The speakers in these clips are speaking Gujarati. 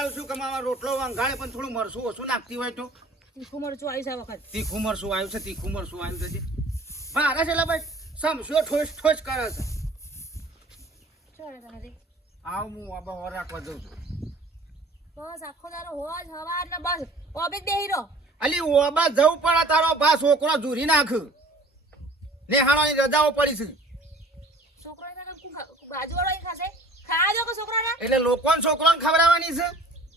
વાળું છું કે મારા રોટલો વંગાળે પણ થોડું મરસું ઓછું નાખતી હોય તો તીખું મરચું આવી છે આ વખત. તીખું મરસું આવ્યું છે, તીખું મરસું આવ્યું છે. મારા છે એટલે ભાઈ સમસ્યો ઠોસ ઠોસ કરે છે. શું કરે તને? આવ હું આબા રાખવા જઉં છું. બસ આખો દારો હોજ હવાર ને બસ ઓબે જ બેહી રહો. અલી ઓબા જવું પડે તારો બા છોકરો ઝૂરી નાખ. નેહાળોની રજાઓ પડી છે છોકરો બાજુવાળો ઈ ખાશે ખાવા દો કે છોકરાને. એટલે લોકોને છોકરોને ખવડાવવાની છે.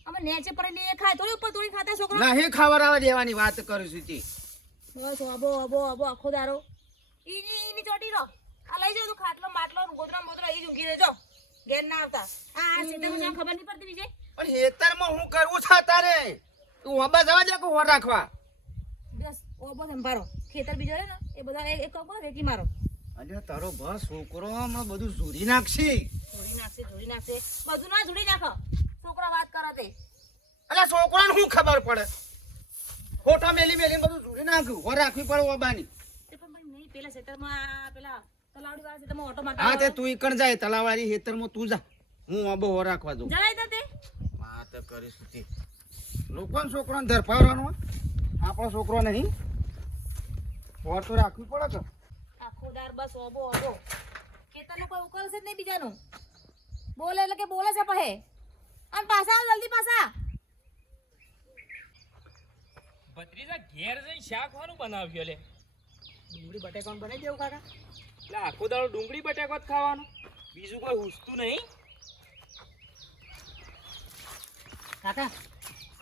અમે નેચે પડે એ ખાય થોડી ઉપર થોડી ખાતા છોકરા. નહીં ખવડાવવા દેવાની વાત કરું છું તી. બસ અબો અબો અબો આખો દારો ઈની ચોટી રહો. આ લઈ જાવ તું ખાટલો માટલો ગોદરા મોદરા ઈ જ ઊંઘી રહેજો. ઘેર ના આવતા. આ સીતામાં ખબર નહીં પડતી વિજય. પણ હેતરમાં હું કરવું છે તારે? તું ઓબા જવા દે કે હોર રાખવા. બસ ઓબો સંભારો. ખેતર બીજો રે ને એ બધા એક કપો રેતી મારો. અરે તારો બસ છોકરો હમણાં બધું ઝૂરી નાખશે. જોડી નાખશે બધું ના જોડી નાખો. છોકરા વાત કરે તે. અલા છોકરાને શું ખબર પડે? ફોટા મેલી મેલી બધું ઝૂરી નાખ્યું. હોર રાખવી પડે ઓબાની. તે પણ ભાઈ નહીં પેલા ખેતરમાં પેલા તલાવડી વાળા ખેતરમાં ઓટો મારતા. હા તે તું ઈકણ જાય તલાવાળી હેતરમાં તું જા. હું ઓબો હોર રાખવા દઉં. જણાય તો તે વાત કરીશું તે. લોકોને છોકરાને ધરપાવવાનો આપણો છોકરો નહીં. હોર તો રાખવી પડે કે. આખો દાર બસ ઓબો ઓબો. ખેતરનું કોઈ ઉકલશે જ નહીં બીજાનું. બોલે એટલે કે બોલે છે પહે. અને પાછા આવ જલ્દી પાછા. ભત્રીજા ઘેર જઈને શાક વાનું બનાવ્યો લે? ડુંગળી બટેકાનું બનાવી દેવું કાકા. એટલે આખો દાડો ડુંગળી બટાકો જ ખાવાનું, બીજું કોઈ હુસતું નહીં? કાકા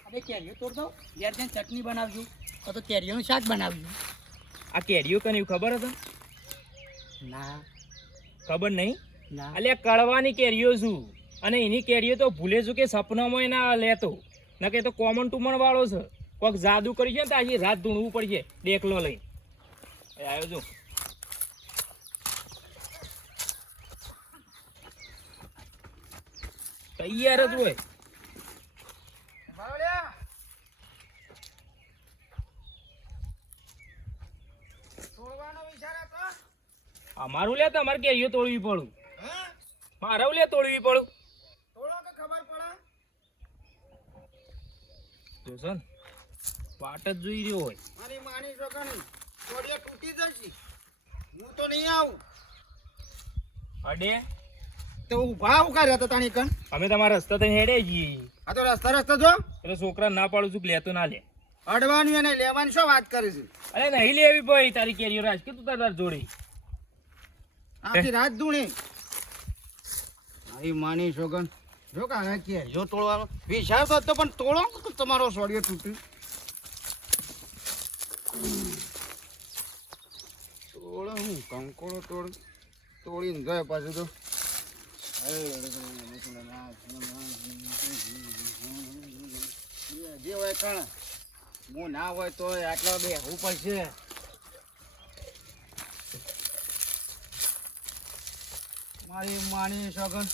આપણે કેરીઓ તોડ દો, ઘેર જઈને ચટણી બનાવજો તો કેરીઓનું શાક બનાવજો. આ કેરીઓ કને ખબર હતા? ના ખબર નહીં? ના અલ્યા કડવાની કેરીઓ છું, અને એની કેરીઓ તો ભૂલે છું કે સપનામાં ના લેતો, ન કે તો કોમન ટુમન વાળો છે. કોઈક જાદુ કરી છે ને તો આજે રાત ધૂણવું પડશે ડેકલો લઈને. આવ્યો છું તૈયાર જ હોય. અમારું લે તમારે કેરીઓ તોડવી પડું. મારે લે તોડવી પડું. જોશો ને વાટ જ જોઈ રહ્યો હોય. મારી માની છોકરાની છોડીઓ તૂટી જશે. હું તો નહીં આવું. અડે તો ઉભા હું કર્યા હતા તાણી કણ. અમે તમારા રસ્તા તો હેડે જઈએ. આ તો રસ્તા રસ્તા જો એટલે છોકરા ના પાડું છું કે લેતો ના લે. અડવાની અને લેવાની શું વાત કરે છે? અરે નહીં લેવી ભાઈ તારી કેરીઓ રાજ કે તું તાર જોડે આખી રાત ધૂણી. મારી માની છોકન જો કાકા કે જો તોડવાનો વિચાર કરતો પણ તોડો તો તમારો સોડિયો તૂટી. તોડો હું કંકોડો તોડીને જાય પાછું તો. જે હોય કણ હું ના હોય તો આટલા બેહવું પડશે. મારી માની સગન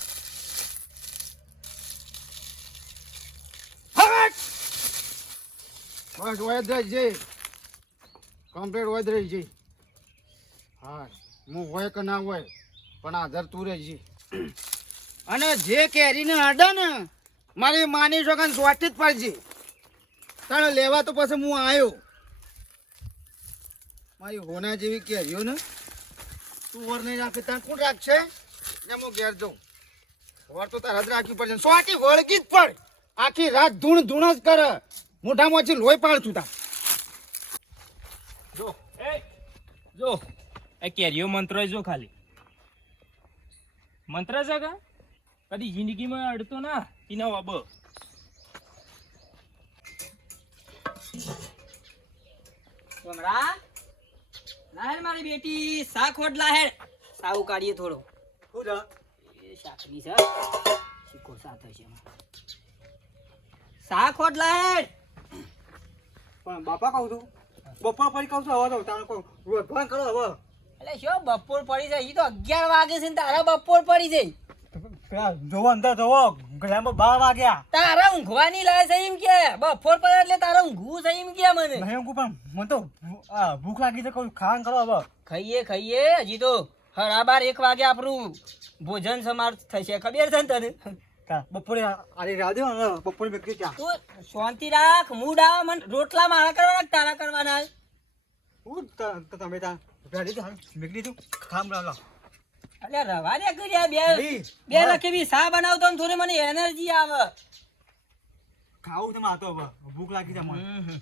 બસ હોય જ રહી જઈ કમ્પ્લીટ હોય જ રહી જઈ. હા હું હોય કે ના હોય પણ આધાર તું રહી જઈ. અને જે કેરીને અડે ને મારી માની સગન સોટી જ પડશે. તાણે લેવા તો પછી હું આવ્યો. મારી હોના જેવી કેરીઓ ને તું વર નહીં રાખે ત્યાં કોણ રાખશે? એમ હું ઘેર જાઉં. વર તો તાર જ રાખવી પડશે. સોટી વળગી જ પડ. આખી રાત ધૂણ ધૂણ જ કરે. મોઢામાં છે લોહી પાડતું તા. જો જો એ કેરીઓ મંત્ર જો ખાલી મંત્ર છે કા કદી જિંદગીમાં અડતો ના એના વાબ. કમરા લાહેર મારી બેટી શાક હોટ લાહેર સાવ કાઢીએ થોડો. શું છે? એ શાકની છે શીખો સાથ હશે શાક હોટ લાહેર. પણ બાપા કહું છું બપોર પછી કહું છું હવે તો તારે કહું રોજ કરો હવે. એટલે શું બપોર પડી જાય? ઈ તો 11 વાગે છે ને તારા બપોર પડી જાય. જોવો અંદર જોવો ઘરમાં 12 વાગ્યા. તારા ઊંઘવાની લાય છે એમ કે બપોર પડે એટલે તારા ઊંઘવું છે એમ કે મને. નહીં ઊંઘું પણ મને તો ભૂખ લાગી છે. કહું ખાવાનું કરો હવે. ખાઈએ હજી તો 12:30 1 વાગે આપણું ભોજન સમાર થશે ખબર છે ને તને? બપોરે આરે રાધે બપોરે બેઠી ચા તું શાંતિ રાખ મૂડ આવે મને રોટલા મારા કરવાના કે તારા કરવાના હું તમે તા ગાડી તો મેકડી તું ખામ લાવ અલ્યા રવા દે કર્યા બે નહીં. બે રકેબી સા બનાવતો ને થોડી મને એનર્જી આવે ખાવું છે માતો હવે ભૂખ લાગી છે મને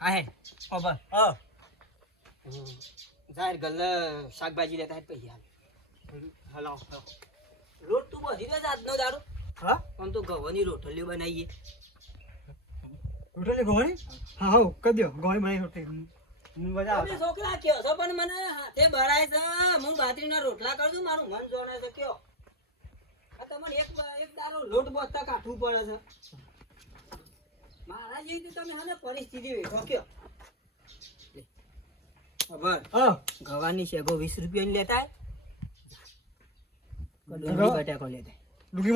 હા હે ઓબર હા જાહેર ગલ્લે શાકભાજી લેતા હે પૈસા હલો લોટ તું બધી દે આજનો દારૂ હા આમ તો ગવાની રોટલીઓ બનાવીએ રોટલી ગોળી હા હા કરી દો ગોળી બનાવી રોટલી મજા તમે છોકરા કયો છો પણ મને હાથે ભરાય છે હું બાજરીના રોટલા કરું છું મારું મન જોણે છે કયો આ તમને એક દારો લોટ બોસતા કાઠવું પડે છે મારા જેવી તો તમે હાને પરિસ્થિતિ વેઠો કયો ખબર હા ગવાની શેગો 20 રૂપિયાની લેતા ડુંગળી બટાકો લેતા ડુંગળી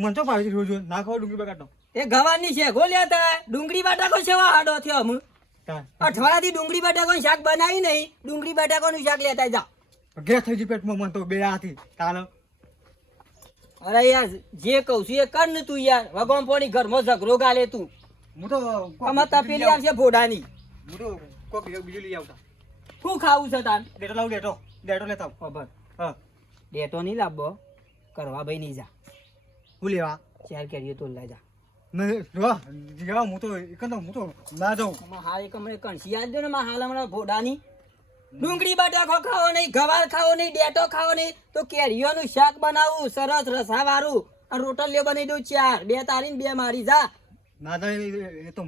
મન તો પાડી રોજ ના ખાવ ડુંગળી બટાકો એ ગવાની શેગો લેતા ડુંગળી બટાકો સેવા હાડો થયો હું અઠવાડિયાથી ડુંગળી બટાકાનું શાક બનાવી નહીં ડુંગળી બટાકાનું શાક લેતા જા ગેસ થઈ ગઈ પેટમાં મન તો બે હાથી તાનો અરે યાર જે કહું છું એ કર ને તું યાર ભગવાન પોણી ઘરમાં ઝઘડો ગાલે તું હું તો આમાં તપેલી આવશે ફોડાની હું તો કોક બીજું લઈ આવતા શું ખાવું છે તાન ડેટો લાવ ડેટો લેતા આવ. ખબર હા ડેટો નહીં લાવવો કરવા ભાઈ નહીં જા હું લેવા ચાર કેરીઓ તો લઈ જા નહીં જોવા જેવા હું તો એકંદર હું તો ના જાઉં આમાં હાલ એક હમણાં કણસી આજ દો ને માં હાલ હમણાં ફોડાની ડુંગળી બટાકો ખાવો નહીં ગવાર ખાવો નહીં ડેટો ખાવો નહીં તો કેરીઓનું શાક બનાવું સરસ રસાવાળું અને રોટલીઓ બનાવી દઉં ચાર બે તારી બે મારી જા ના તો એ તો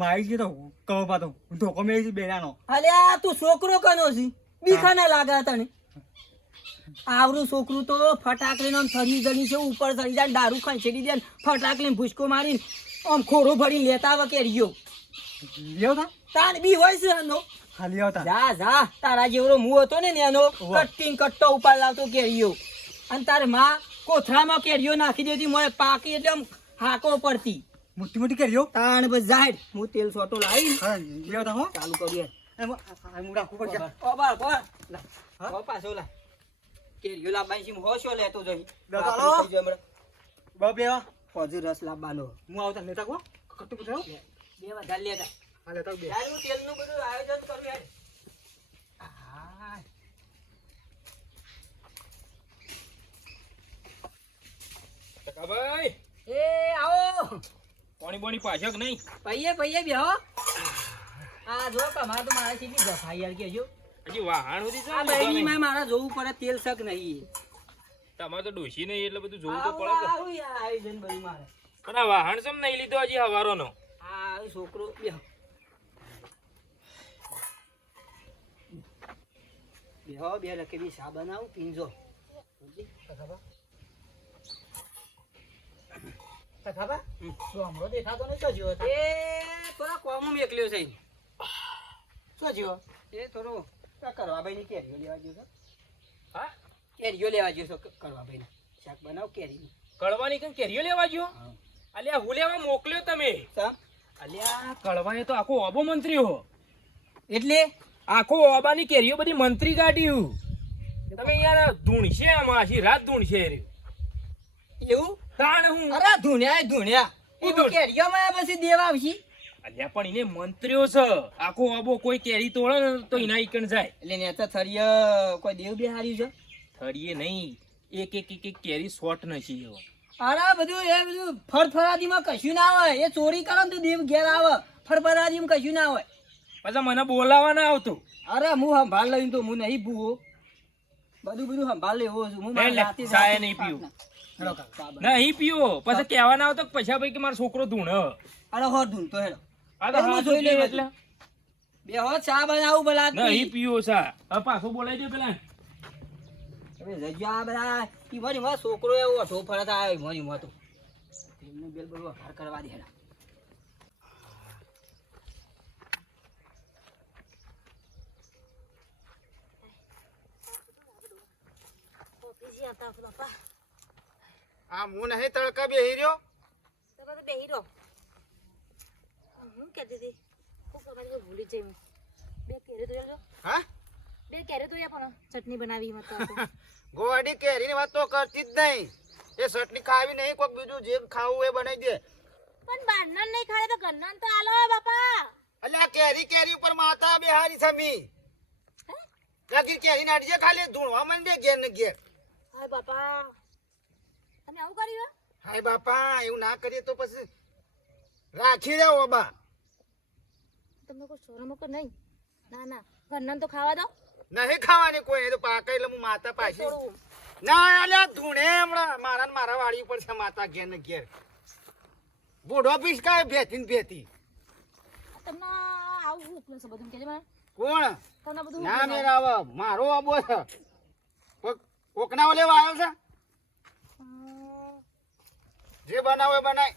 મારી ગયો તો કહો પાતો ધોકો મેળી બેરાનો અલ્યા તું છોકરો કનો છે બીખા ના લાગે તને આવરું છોકરું તો ફટાકડી નો થરી જણી છે ઉપર ચડી જાય દારૂ ખંચેડી દે ફટાકડી ભૂસકો મારીને આમ ખોરો ભરી લેતા આવે કેરીઓ લેવ તા તાન બી હોય છે એનો હા લેવ તા જા જા તારા જેવડો મું હતો ને એનો કટિંગ કટ્ટો ઉપર લાવતો કેરીઓ અને તાર માં કોથળામાં કેરીઓ નાખી દેતી મને પાકી એટલે આમ હાકો પડતી મોટી મોટી કર્યો તાણ બસ જાહેર હું તેલ સોટો લાવી હા લેવ તા હો ચાલુ કરીએ એમ હું રાખું પડશે ઓબર ઓબર લા પાછો લા કેરીઓ લાવવાની છે હોશો લેતો જઈ દાદા લો. બાપ લેવા પોઝી રસ લાવવાનો હું આવતા લેતા કો કટ્ટુ પૂછાવ બે વધારે લેતા હા લેતા બે યાર તેલનું બધું આયોજન કર્યું યાર હા ટકાભાઈ એ આવો પાણી બોણી પાછક નહીં પૈયે પૈયે બેહો આ જો કમા તો મારા સીધી જફાઈ યાર કેજો હજી વાહણ સુધી આ બહેની માં મારા જોવું પડે તેલ શક નહીં તમારે તો ડોસી નહીં એટલે બધું જોવું તો આવું પડે આવું યાર આયોજન બધું મારે પણ આ વાહણ સમ નહીં લીધો હજી હવારોનો આ છોકરો બેહો બેહો બે રકેબી સા બનાવું પીંજો ખબર તો હમણાં દેખાતો નહીં તો જીવો એ થોડા કોમું મેકલ્યો છે શું જીવો એ થોડો કરવા ભાઈ ની કેરીઓ લેવા ગયો છો હા કેરીઓ લેવા ગયો છો કરવા ભાઈ ને શાક બનાવ કેરી કળવાની કેમ કેરીઓ લેવા ગયો અલ્યા હું લેવા મોકલ્યો તમે અલ્યા કળવાએ તો આખો ઓબો મંત્રી હો એટલે આખો ઓબાની કેરીઓ બધી મંત્રી કાઢ્યું તમે યાર ધૂણશે આમાં આછી રાત ધૂણશે રે એવું તાણ હું અરે ધૂણ્યા એ તો કેરીઓ માં પછી દેવા આવશી અલ્યા પણ એને મંત્રીઓ છે આખો ઓબો કોઈ કેરી તોડે ને તો એના ઈકણ જાય એટલે ને તો થરીય કોઈ દેવ બિહાર્યું છે થળીએ નહીં એક કેરી શોર્ટ નથી એવો અરે બધું એ બધું ફરફરાદીમાં કશું ના હોય એ ચોરી કરો ને તો દેવ ઘેર આવે ફરફરાદીમાં કશું ના હોય પાછા મને બોલાવા ના આવતું અરે હું સંભાળ લઈને તો હું નહીં ભૂવો બધું સંભાળ લેવો છું હું મારી એટલે જાતે સાય નહીં પીવું નહીં પીવો પછી કહેવા ના આવતો કે પૈસા ભાઈ કે મારો છોકરો ધૂણ અરે હો ધૂનતો હેડો આ તો હું હાથ જોઈ લઉં એટલે બે હો ચા બનાવું ભલા નહીં પીવો સા હવે પાછો બોલાઈ દે પેલા હવે જગ્યા બધા ઈ મારી માં છોકરો એવો અઠો ફરત આવ્યો મારી માં તો એમને બેલ બધું હાર કરવા દે હેડા આ હું નહીં તડકા બેહી રહ્યો બેહી રહો હું કહેતી હતી હું તમારી ભૂલી જઈ બે કેરી તો હા બે કેરી તો પણ ચટણી બનાવી મત ગોવાડી કેરીની વાત તો કરતી જ નહીં એ ચટણી ખાવી નહીં, કોક બીજું જે ખાવું એ બનાવી દે. પણ બારનાન નહીં ખાડે તો ઘરનાન તો આલો બાપા. અલ્યા કેરી ઉપર માતા બેહારી સમી લાગી કેરી નાડીએ ખાલી ધૂણવા માંડે ઘેર ને ઘેર. હાય બાપા તમે આવું કર્યું? હાય બાપા એવું ના કરીએ તો પછી રાખી જાઓ બાબા. તમને કોઈ શરમ કે નહીં? ના ના ઘરનાન તો ખાવા દો. નહીં ખાવાની કોઈ નહીં તો પાકા એટલે હું માતા પાછી ના અલ્યા ધૂણે હમણાં મારા ને મારા વાડી ઉપર છે માતા ઘેર ને ઘેર. બુઢો પીસ કાય ભેતી ને ભેતી. તમને આવું ઉપલે છે બધું કેજે મને. કોણ તમને બધું ના મેરા આવા મારો આબો છે કોકના લેવા આવ્યો છે. જે બનાવો એ બનાય.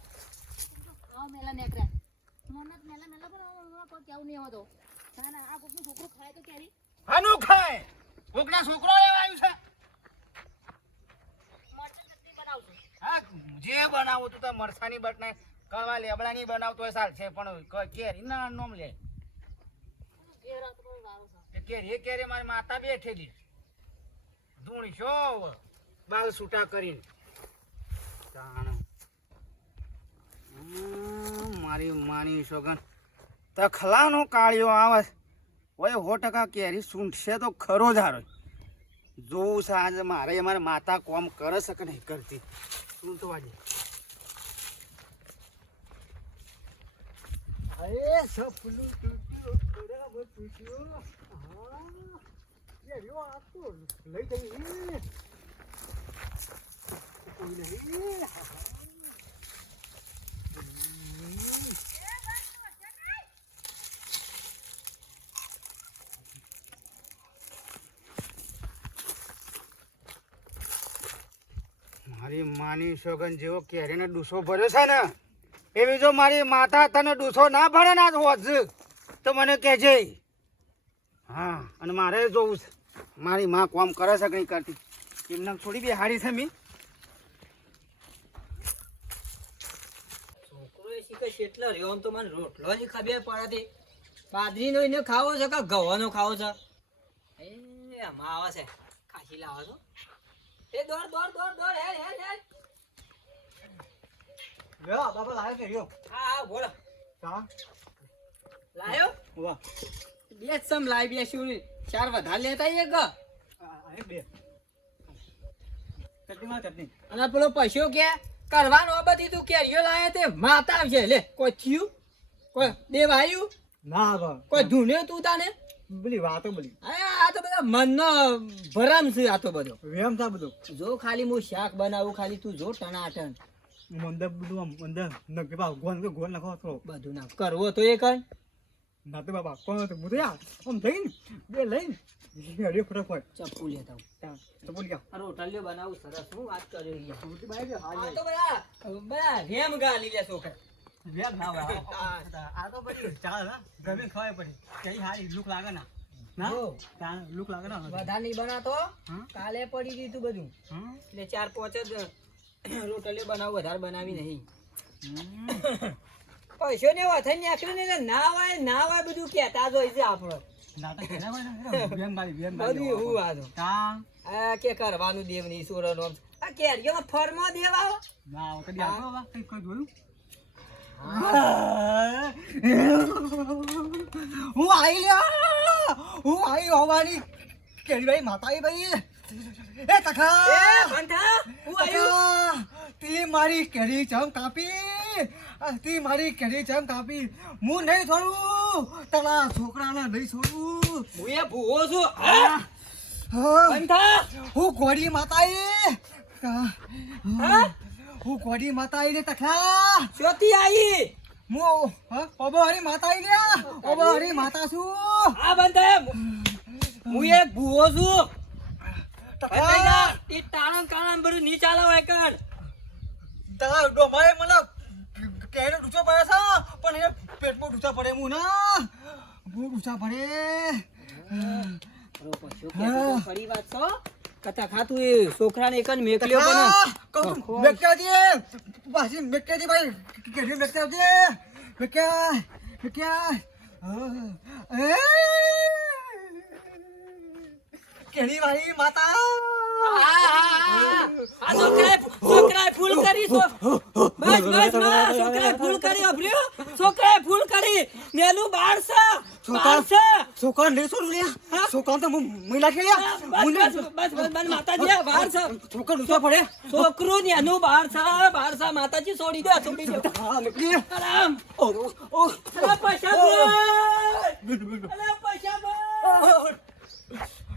મેલા નેકરા મને મેલા પણ કોઈ કેવું નહીં આવતો. ના ના આ કોકનું છોકરું ખાય તો કેરી હાનું ખાય કોકના છોકરો લેવા આવ્યું છે. મરચાં ચટણી બનાવજો. હા જે બનાવો તું તો મરસાની બટના કળવા લેબડાની બનાવતો હોય ચાલશે પણ કેરી ના નોમ લે. ઘેર આ તો કોઈ વારો છે. એ કેરી મારી માતા બેઠેલી ધૂણી છો બાલ છૂટા કરીને મારી માની સોગન તખલાનો કાળિયો આવે ઓય 100% કેરી સૂંટશે તો ખરો જ હારો. જોવું છે આજે મારે અમારે માતા કોમ કરે છે કે નહીં કરતી સૂંટવા દે. અરે સપનું તૂટ્યું બરાબર તૂટ્યું. હા કેરીઓ આ તો લઈ જઈ કોઈ નહીં. મારી માની સોગન જેવો કેરીનો ડૂસો ભર્યો છે ને એવી જો મારી માતા તને ડૂસો ના ભરે ના હોત તો મને કહેજે. હા અને મારે જોવું છે મારી માં કોમ કરે છે કંઈ કરતી એમને થોડી બી હારી છે મી. છોકરો એ શીખે કેટલો રહ્યો આમ તો મને રોટલો ની ખબર પડે. બાજરીનો એને ખાવો છે કે ગવાનો ખાવો છે? એ આમાં આવે છે કાશી લાવો છો. એ દોડ હેડ. લ્યો બાબા લાવ્યો કેરીઓ. હા બોલો. હા લાયો વાહ બે સમ લાવી બેસ્યું 4 વધારે લેતા એક આ બે ચટણી અને પેલો પૈસો કે કરવાનો આ બધી તું કેરીઓ લાયા તે માતા આવશે લે કોઈ થયું કોઈ દેવાયું ના બા કોઈ ધૂન્યો તું તાને બોલી વાતો બોલી આ તો બધા મનનો ભરમ છે આ તો બધો વેમ થા બધું. જો ખાલી હું શાક બનાવું ખાલી તું જો ટનાટન મંદર બધું આમ અંદર નકે બા ગોન નાખો તો બધું ના કરવો તો એ કર ના તો બાબા કોણ તો મુદે આમ જઈને બે લઈને બેડે ફટાફટ ચપ્પુ લેતા હું તો બોલી આ રોટલીઓ બનાવું સરસ હું વાત કર્યો યાર આ બાઈ આ તો બધા રેમ ગાલી લે છોકરા વેમ ના આ તો બધી ચાલ હા ગમે ખવાય પડી કઈ હારી લુક લાગે ના ના જો, ત્યાં લુક લાગે ના વધારે નહીં બનાતો હા? કાલે પડી દીધું બધું હા એટલે 4-5 જ રોટલીઓ બનાવું વધારે બનાવી નહીં પૈસો ને વથન નાખ્યું ને એટલે ના હોય બધું કહેતા જ હોય છે આપણો નાટક કેના વેમ ગાલી બધું એવું આ તો તા આ કે કરવાનું દેવ નહીં સોરનો આ કેરીઓમાં ફરમાં દેવ આવે ના કદી આવો બા કઈ કોઈ જોયું હું આવી હોવાની કેરી ભાઈ માતાઈ ભાઈ એ તખા એ બંધા હું આવ્યું તી મારી કેરી ચમ કાપી હું નહીં છોડું તારા છોકરાને નહીં છોડું હું એ ભૂવો છું હા બંધા હું ઘોડી માતાઈ હા હું ઘોડી માતાઈ ને તખા ચોથી આવી હું ઓબોહરી માતાઈ ને ઓબોહરી માતા છું આ બંધા હું એક ભૂવો છું તખા ઈ ટાળમ કાળમ બધું ની ચાલે હોય કર તારા ડોમાએ મને કેનો ડૂચો પડે છે પણ એ પેટમાં ડૂચા પડે હું ના બહુ ડૂચા પડે રો પછો કે તો ખરી વાત છો કતા ખાતું એ છોકરાને એક જ મેકલ્યો પણ કહું મેકજે પાછી મેકજે ભાઈ કેરી મેકજે મેક્યા કેરી વાળી માતા આ છોકરા છોકરાએ ફૂલ કરી બસ છોકરાએ ફૂલ કરી અભર્યો છોકરાએ ફૂલ કરી મેલું બાર છે છોકરા લેશો લે છોકરા તો મહિલા છે બસ માતાજી બહાર છે છોકરા ઊંચો પડે છોકરું ને એનું બહાર છે માતાજી છોડી દો હા નીકળી આરામ અલા પૈસા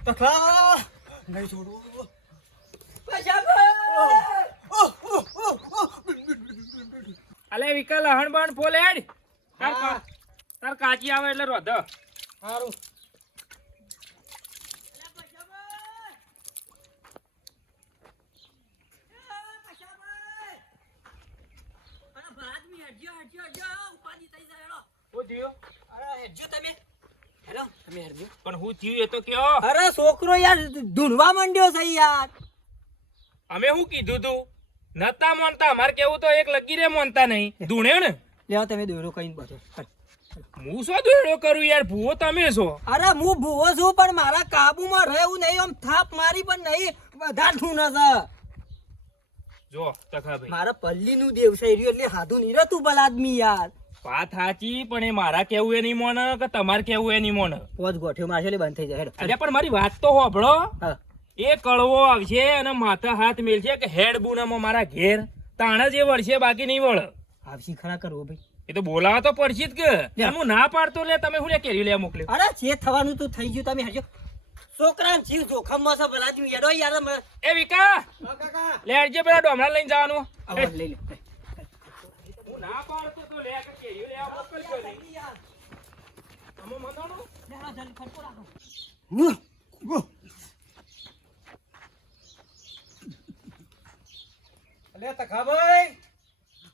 તખા નહીં છોડો અલે વિકલ હણ બણ ફોલ હેડ તાર કાચી આવે એટલે રોધ સારું પણ હું થયું એ તો કયો અરે છોકરો યાર ધૂણવા માંડ્યો છે યાર અમે શું કીધું તું નતા માનતા અમારે કેવું તો એક લગી રે માનતા નહીં ધૂણે ને લેવા તમે દોરો કઈ બધો હું શું દોડો કરું યાર ભૂવો તમે છો અરે હું ભૂવો છું પણ મારા કાબુમાં રહેવું નહીં આમ થાપ મારી પણ નહીં બધા ઠૂના છે જો તખાભાઈ મારા પલ્લીનું દેવ છે એટલે હાથું નહીં રહેતું ભલ આદમી યાર વાત સાચી પણ એ મારા કેવું એ નહીં મોને કે તમારે કેવું એ નહીં મોને પોચ ગોઠ્યો મારશે એટલે બંધ થઈ જાય હેડો. અરે પણ મારી વાત તો હોભળો હા એ કળવો આવશે અને માથા હાથ મેલશે કે હેડ બુનામાં મારા ઘેર તાણે જ એ વળશે બાકી નહીં વળ આવશી ખરા કરવો ભાઈ એ તો બોલાવા તો પડશે જ કે હું ના પાડતો લે તમે હું લે કેરી લે મોકલ્યો અરે જે થવાનું તો થઈ ગયું તમે હરજો છોકરા જીવ જોખમમાં છે ભલા આદમી હેડો યાર એ વિકા લે હરજે પેલા ડોમરા લઈને જવાનું લઈ લે હું ના પાડતો તો લે કે કેરી લે મોકલજો નહીં યાર અમો મંદાણો જલ્દી ખડકો રાખો અલે તખા ભાઈ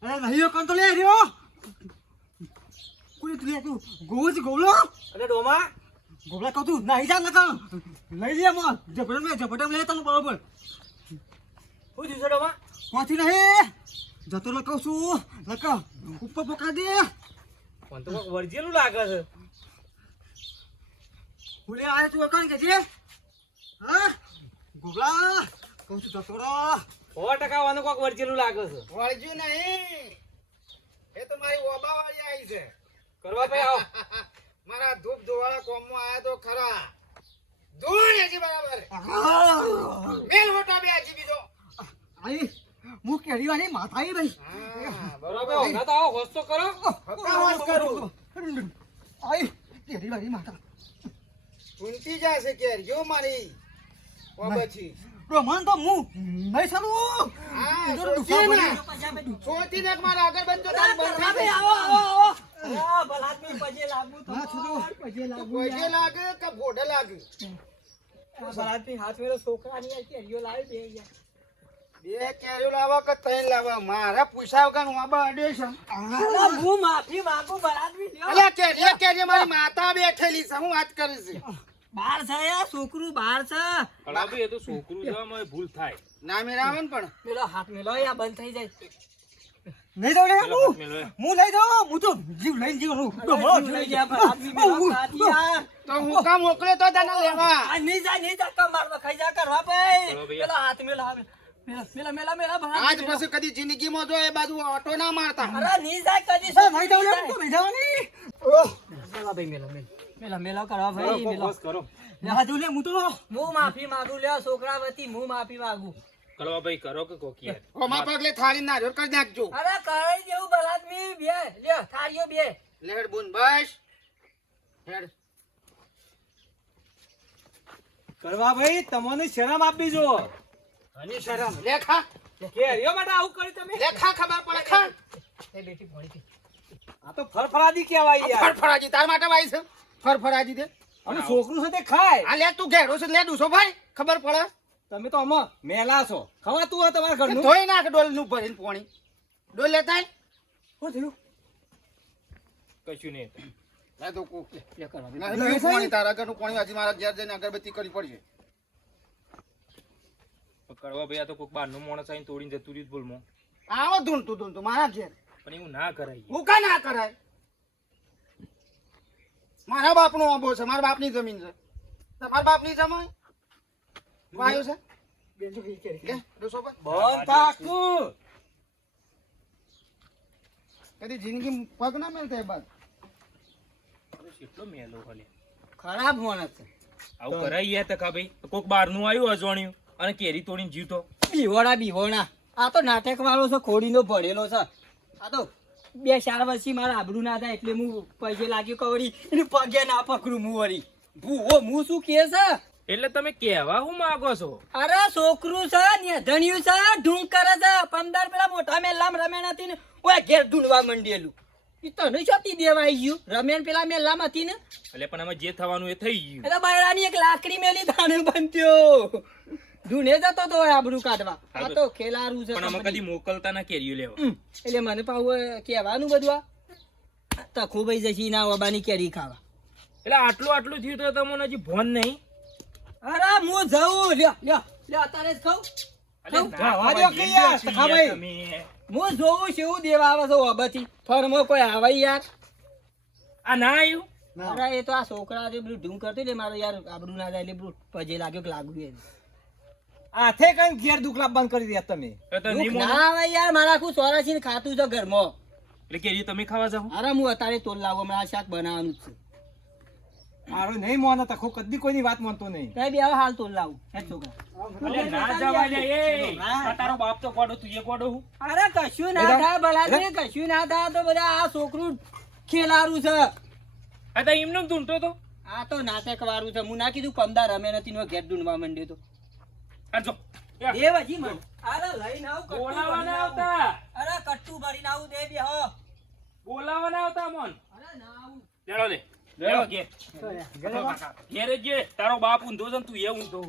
અરે નહીં કોણ તો લે રહ્યો કોઈ તું લે તું ગોવલો અરે ડોમા ગોબલા કહું તું નહીં જા નકા લઈ લે મો ઝપડમ લે તને બરોબર હું દીધો ડોમા કોથી નહીં જતો લે કહું છું નકા ઉપર પકા દે પણ તો વર્જેલું લાગે છે બોલે આય તું કોણ કે છે હા ગોબલા કહું છું જતો રે 100% વાનું કોક વર્જેલું લાગે છે વળજુ નહીં એ તો મારી ઓબા વાળી આવી છે કરવા ભાઈ આવો મારા ધૂપ ધોવાળા કોમમાં આયા તો ખરા ધૂણ એજી બરાબર મેલ હોટા બે આજી બીજો આઈ મુ કેરી વાળી માથા આવી ભાઈ બરાબર હોના તો આવો હોસ્તો કરો હોસ કરું આઈ કેરી વાળી માથા ઊંટી જાશે કેરીઓ મારી ઓબછી રોમન તો મુ નહીં સાલું હા છોટી ને મારા આગળ બંધો તાર બંધ આવો ભલા આદમી પજે લાગુ તો પજે લાગે કે ભોડે લાગે ભલા આદમી હાથ મેરો છોકરા ની કેરીઓ લાવે બે યાર બે કેરીઓ લાવા કે ત્રણ લાવા મારા પૂછાવ કે હું આબા અડ્યો છે હું માફી માંગુ ભલા આદમી લ્યો અલ્યા કેરી મારી માતા બેઠેલી છે હું વાત કરી છે બહાર છે યાર છોકરું બહાર છે કળાભાઈ એ તો છોકરું છે અમે ભૂલ થાય ના મેરાવે ને પણ પેલો હાથ મેલો યા બંધ થઈ જાય નહીં દઉં લે પેલો હાથ મેલો એ. હું લઈ જાઉં હું તો જીવ લઈને જીવ હું લઈ જા ભલા આદમી મેલો કાઢી યાર તો હું કામ મોકલે તો તને લેવા આ નહીં જા કમાર માં ખાઈ જા કરવા ભાઈ ચલો ભૈયા. પેલો હાથ મેલો મેલા ભલા આજ પછી કદી જિંદગીમાં જો એ બાજુ ઓટો ના મારતા અરે નહીં જાય કદી નહીં દઉં લે તો નહીં જવાની મેલા ભાઈ મેલો કરવા ભાઈ મેલો બસ કરો હાજુ લે હું તો હું માફી માંગુ લ્યો છોકરા વતી હું માફી માંગુ કળવાભાઈ કરો કે કોકી યાર ઓમા પગલે થાળી નારિયેળ કરી નાખજો અરે કરાઈ દેવું ભલા આદમી બે લ્યો થાળીઓ બે લેડ બુન બસ હેડ કરવા ભાઈ તમને શરમ આપી જો હની શરમ લેખા કેરીઓ માટે આવું કર્યું તમે લેખા ખબર પડે ખા એ બેટી ભણી ગઈ આ તો ફરફરાદી કહેવાય ફરફરાજી તાર માટે વાઈ છે ફરફરાજી દે અને છોકરું સાથે ખાય આ લે તું ઘેરો છે લે દુસો ભાઈ ખબર પડે તમે તો આમાં મેલા છો ખવાતું હોય તમારા ઘરનું ધોઈ નાખ ડોલ નું ભરીને પોણી ડોલ લેતા શું થયું કશું નહીં લે તો કોક લે કરવા ના પીવું પાણી તારા ઘરનું પાણી હજી મારા ઘેર જઈને અગરબત્તી કરવી પડશે કરવા ભાઈ આ તો કોઈક બહારનું માણસ આવીને તોડીને જતું રહ્યું ભૂલમાં આવો ધૂનતું મારા ઘેર પણ એવું ના કરાય હું કા ના કરાય મારા બાપનો આંબો છે મારા બાપની જમીન છે તમારા બાપની જમીન વાયો છે લે દોસો પર બંધ થાકું કદી જિંદગી પગ ના મેલતા એ બાદ કેટલો મેલો હલે ખરાબ માણસ છે આવું કરાઈ યાર તકા ભાઈ કોક બહારનું આવ્યું અજવાણ્યું અને કેરી તોડીને જીવતો બીવોણા આ તો નાટક વાળો છે ખોડીનો ભરેલો છે આ તો 2-4 વર્ષથી મારા આબરૂ ના થાય એટલે હું પૈસે લાગ્યું કવડી એને પગે ના પકડું હું વળી ભૂવો હું શું કે છે એટલે તમે કહેવા શું માંગો છો અરે છોકરું છે ને ધણિયું છે ઢૂંઢ કરે છે 15 પેલા મોટા મેલામ રમેણ હતી ને ઓય ઘેર ઢૂંઢવા માંડેલું ઈ તને છોતી દેવાઈ ગયું રમેણ પેલા મેલામ હતી ને એટલે પણ આમાં જે થવાનું એ થઈ ગયું એટલે બાયરાની એક લાકડી મેલી તાને બનત્યો ઢૂંઢે જતો તો આબરૂ કાઢવા આ તો ખેલારું છે પણ આમાં કદી મોકલતા ના કેરીઓ લેવા એટલે મને પાછું કહેવાનું બધું આ તખો ભાઈ જશી ના ઓબાની કેરી ખાવા એટલે આટલું થયું તો તમને હજી ભોન નહીં અરે હું જઉં લ્યો અત્યારે જ ખાઉં અલે ખાઉં? ના, જવા દ્યો કે યાર, જલ્દી તખા ભાઈ. તમે. હું જોઉં છું એવું દેવા આવે છે ઓબાથી ફરમાં કોઈ આવે યાર આ ના આવ્યું ના અરે એ તો આ છોકરા જે બધું ઢૂંઢ કરતી ને મારો યાર આબરૂ ના જાય એટલે બધું પજે લાગ્યો કે લાગ્યું એને આથે કઈ ઘેર દુખલા બંધ કરી દે તમે તો તો નહીં દુઃખ મોનો. ના આવે યાર મારા આખું સોરાશી ને ખાતું છે ઘરમાં એટલે કેરીઓ તમે ખાવા જાઓ અરે હું અત્યારે તોલ લાવું હમણાં આ શાક બનાવવાનું જ છે મારો નહીં મોનો તખો કદી કોઈની વાત માનતો નહીં કઈ બી હવે હાલ તોલ લાવું હે છોકરા અલે ના જવા લે એ આ તારો બાપ તો કોડો તું એ કોડો હું અરે કશું ના થાય ભલાજી કશું ના થાય તો બધા આ છોકરું ખેલારું છે આ તો એમને ઢૂંઢતો તો આ તો નાટક વાળું છે હું ના કીધું 15 રમે નથી નો ઘેર ઢૂંઢવા માંડ્યો તો આ જો દેવ હજી મને અરે લઈને આવ બોલાવા ના આવતા અરે કટ્ટુ ભરીને આવું દે બે હો બોલાવા ના આવતા મોન અરે ના આવું લેડો લે લેડો કે ઘેરે જે તારો બાપ ઊંધો છે ને તું એ ઊંધો